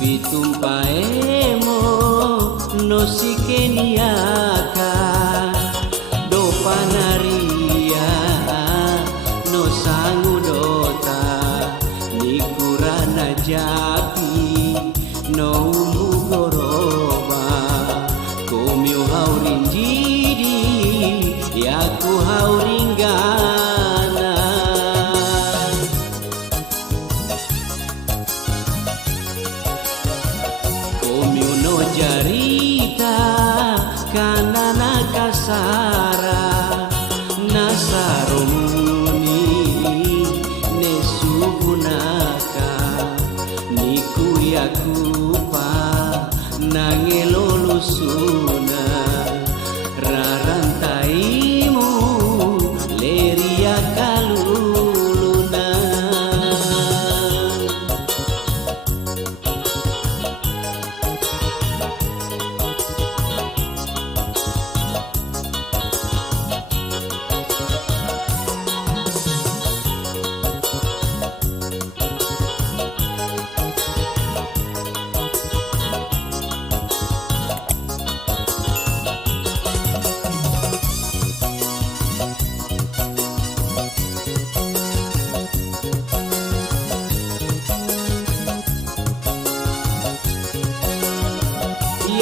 Pitumpaemo no sikeniaka do panaria no sangudota nikurana japi no umugoroba komyo haurinjidi yaku hauringgana komyo no jarita kanana kasara nasarumuni nesugunaka niku yakupa nangelolusuna rarantaimu leria kaluluna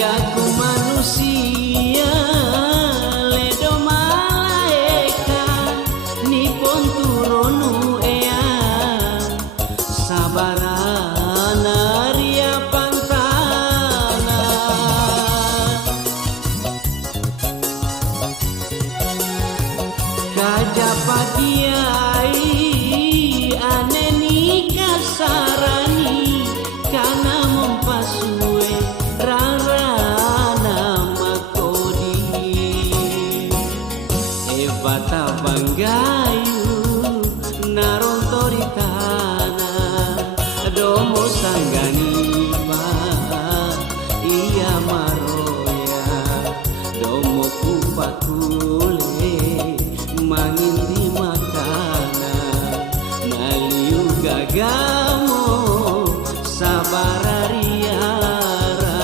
yaku manusia ledo malaeka nipon turonu ea sabarana ria pantana kajapagiai aneni kasarani kana mompasue rarana makodi evata banggayu narontoritana domo sanganipa iya maroya domo kupakule manginti makana naliu gagamo sabarariara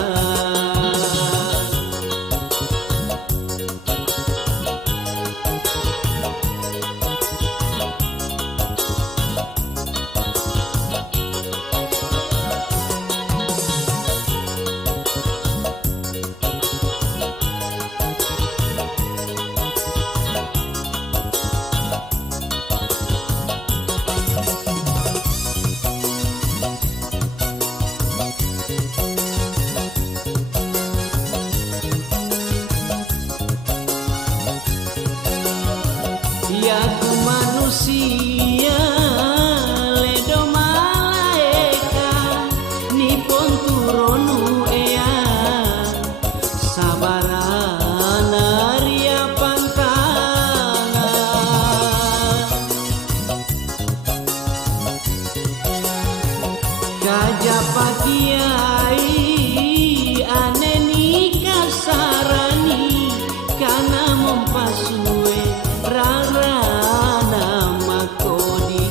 yaku manusia ledo malaeka nipon turonu ea sabarana ria pantana kajapagiai aneni kasarani kana mompasue rarana makodi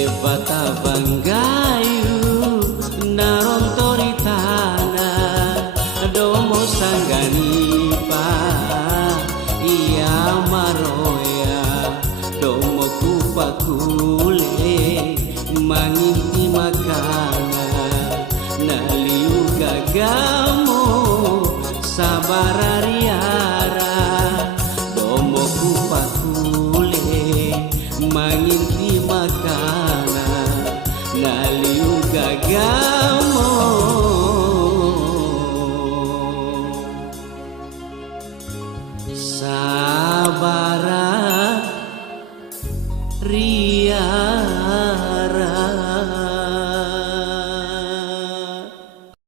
evata banggayu narontoritana domo sanganipa iya maroya domo kupakule manginti makana naliu gagamo sabarariara domo kupakule manginti makana naliu gagamo sabara ria